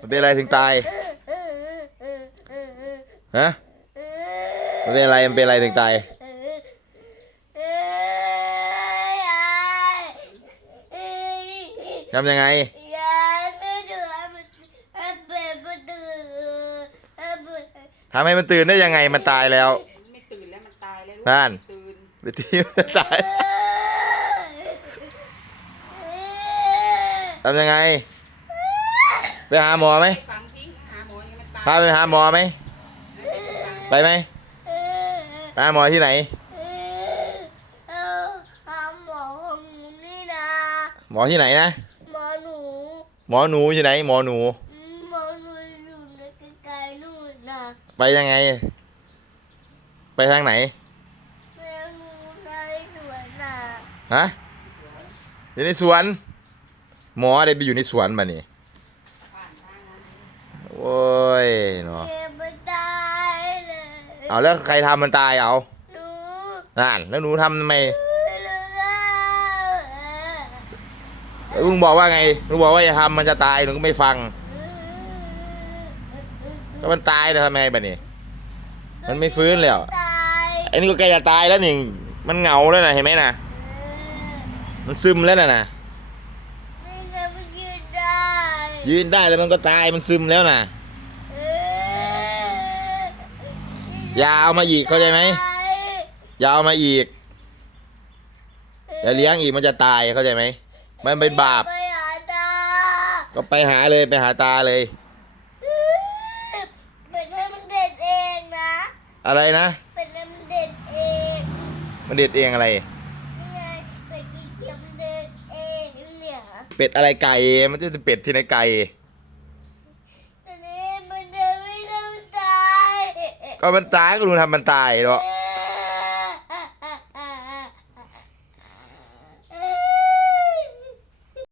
มันเป็นอะไรถึงตาย ฮะมันเป็นอะไรมันเป็นอะไรถึงตาย ทำยังไงทำให้มันตื่นได้ยังไง มันตายแล้วนั่นวิธีมันตาย ทำยังไงไปหาหมอไหมพาไปหาหมอไหมไปไหม ไปหาหมอที่ไหนหาหมอหนูนี่นะหมอที่ไหนนะ หมอหนู หมอหนูที่ไหนหมอหนู หมอหนูอยู่ใกล้ๆู่นนะไปยังไง ไปทางไหนฮะอยู่ในสวน หมอได้ไปอยู่ในสวนมาเนี่โว้ยเนาะมันตายเลยเอาแล้วใครทำมันตายเอา หนู นั่นแล้วหนูทำทำไมลุงบอกว่าไง ลุงบอกว่าอย่าทำมันจะตายหนูก็ไม่ฟังก็มันตายแต่ทำไมแบบนี้ มันไม่ฟื้นแล้วไอ้นี่ก็แกจะตายแล้วนี่ มันเหงาแล้วนะเห็นไหมนะมันซึมแล้วนะยืนได้แล้วมันก็ตายมันซึมแล้วนะ่ะอย่าเอามาอีกเข้าใจไหมอย่าเอามาอีก อย่าเลี้ยงอีกมันจะตาย เข้าใจไหมมันเป็นบาปก็ไปหาเลยไปหาตาเลยเป็นมันเด็ดเองนะ อะไรนะ เป็นมันเด็ดเองมันเด็ดเองอะไรเป็ดอะไรไก่ มันจะเป็ดที่ไหนไก่ก็มันตายก็รู้ทำมันตายเนาะ